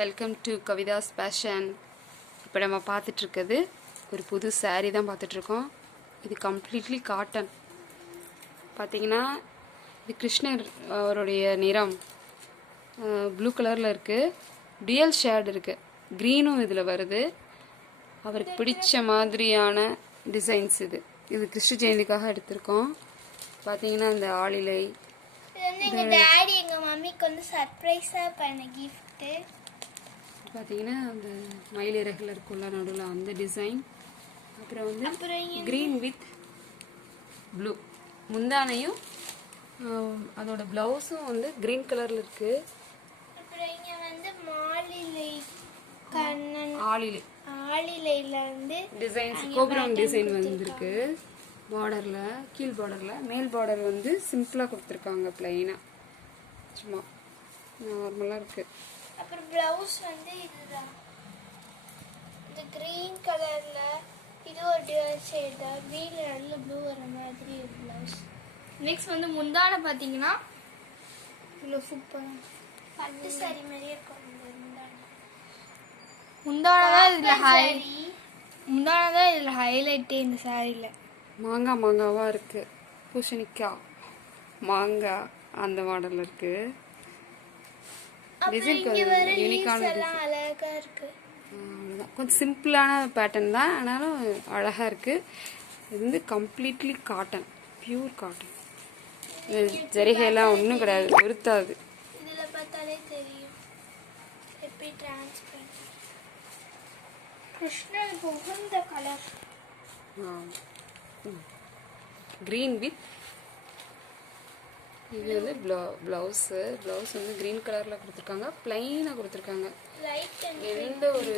Welcome to Kavidas fashion. இப்போ நம்ம பார்த்துட்ருக்கிறது ஒரு புது சாரீ தான் பார்த்துட்ருக்கோம். இது கம்ப்ளீட்லி காட்டன். பார்த்தீங்கன்னா இது கிருஷ்ணர் அவருடைய நிறம் ப்ளூ கலரில் இருக்குது. டியூயல் ஷேட் இருக்குது, க்ரீனும் இதில் வருது. அவருக்கு பிடிச்ச மாதிரியான டிசைன்ஸ் இது. இது கிருஷ்ண ஜெயந்திக்காக எடுத்திருக்கோம். பார்த்தீங்கன்னா இந்த ஆளிலை எங்க டாடி எங்க மம்மிக்கு வந்து சர்ப்ரைஸா பண்ண gift. பார்த்தீங்கன்னா அந்த மயிலிறகுல இருக்குள்ள நடுவில் அந்த டிசைன். அப்புறம் வந்து க்ரீன் வித் ப்ளூ. முந்தானையும் அதோட ப்ளவுஸும் வந்து க்ரீன் கலரில் இருக்குது. அப்புறம் இங்க வந்து மாலிலை கண்ணன் ஆளிலைல வந்து டிசைன்ஸ் கோபுரம் டிசைன் வந்திருக்கு. பார்டரில் கீழ் பார்டரில் மேல் பார்டர் வந்து சிம்பிளாக கொடுத்துருக்காங்க, பிளைனாக சும்மா நார்மலாக இருக்குது. அப்புறம் ப்ளவுஸ் வந்து இதுதான், இந்த க்ரீன் கலரில். இது ஒரு டியூயல் ஷேட் தான், க்ரீன் நல்ல ப்ளூ வர மாதிரி ஒரு ப்ளவுஸ். நெக்ஸ்ட் வந்து முந்தானை பார்த்தீங்கன்னா இவ்வளோ சூப்பர் பட்டு சாரி மாதிரியே இருக்கும். முந்தானை தான் இதில் ஹைலைட்டே இந்த சாரியில். மாங்காவாக இருக்குது, பூசணிக்காய் மாங்காய் அந்த மாடலில் இருக்குது. டிசைன் யூனிக்கான அழகா இருக்கு. கொஞ்சம் சிம்பிளான பேட்டர்ன் தான், ஆனாலும் அழகாக இருக்குது. இது வந்து கம்ப்ளீட்லி காட்டன், பியூர் காட்டன். ஜரிகையெல்லாம் ஒன்றும் கிடையாது, உறுத்தாது. இதில் பார்த்தாலே தெரியும் எப்படி டிரான்ஸ்பரண்ட். கிருஷ்ணனுக்கு உகந்த கலர் க்ரீன் வித் இது வந்து ப்ளவுஸ் வந்து க்ரீன் கலரில் கொடுத்துருக்காங்க, ப்ளைனாக கொடுத்துருக்காங்க. எந்த ஒரு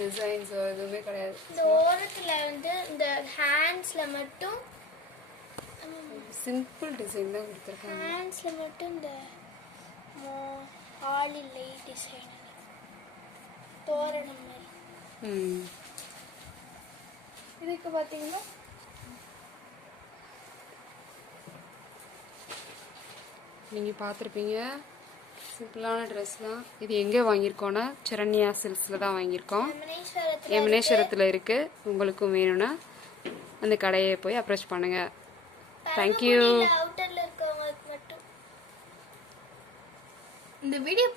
டிசைன்ஸோ எதுவுமே கிடையாது. இந்த ஓரத்தில் வந்து இந்த ஹேண்ட்ஸில் மட்டும் சிம்பிள் டிசைன் தான் கொடுத்துருக்காங்க. ஹேண்ட்ஸில் மட்டும் இந்த ஆளிலை டிசைன் தோரணம் மாதிரி. இதுக்கு பார்த்தீங்கன்னா நீங்கள் பார்த்துருப்பீங்க சிம்பிளான ட்ரெஸ்லாம். இது எங்கே வாங்கியிருக்கோன்னா சரண்யா சில்க்ஸில் தான் வாங்கியிருக்கோம். யமுனேஸ்வரத்தில் இருக்குது. உங்களுக்கும் வேணும்னா அந்த கடையை போய் அப்ரோச் பண்ணுங்கள். தேங்க்யூ. இந்த வீடியோ